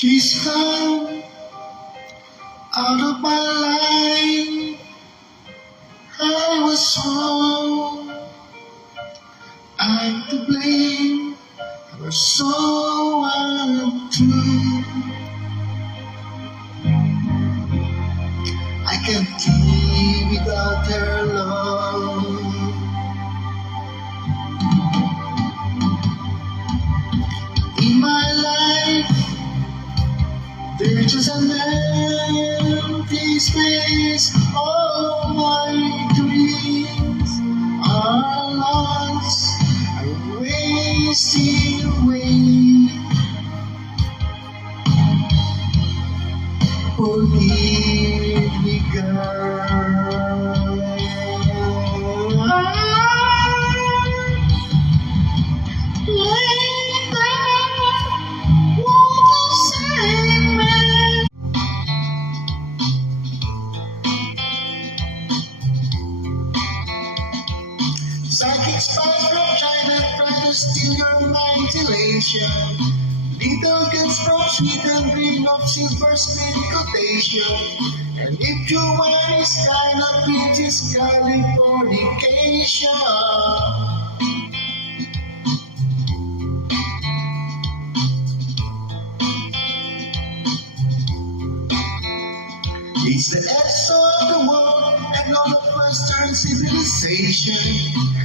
She's gone out of my life. I was wrong. I'm to blame. I was so untrue. I can't live without her love. In my life, there's just an empty space. All my dreams are lost, are wasting away. Forgive me, girl. Psychic spies from China try to steal your mind elation. Little girls from Sweden dream of silver screen quotation. And if you want this kind of it is Californication. It's the edge of the world and all of Western civilization.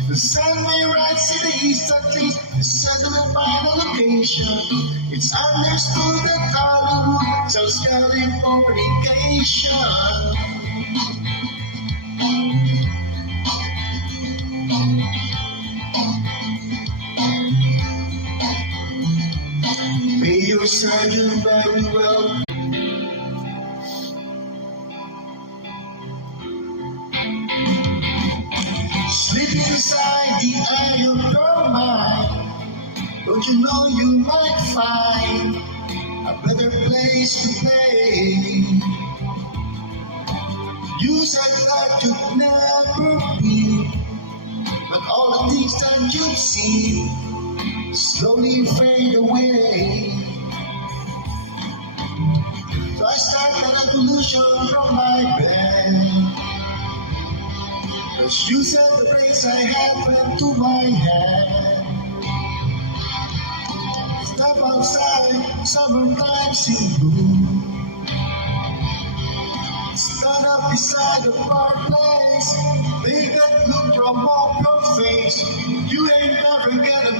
The sun may rise in the east, at least the settled final location. It's understood that Hollywood sells Californication. Pay your surgeon very well. Sleeping beside the eye of your mind, don't you know you might find a better place to play? You said that you'd never be, but all the things that you've seen slowly fade away. So I start an evolution from my bed. Cause you said the place I had went to my head. Step outside, summertime in bloom. Stand up beside the fireplace. Take that look from off your face. You ain't never gonna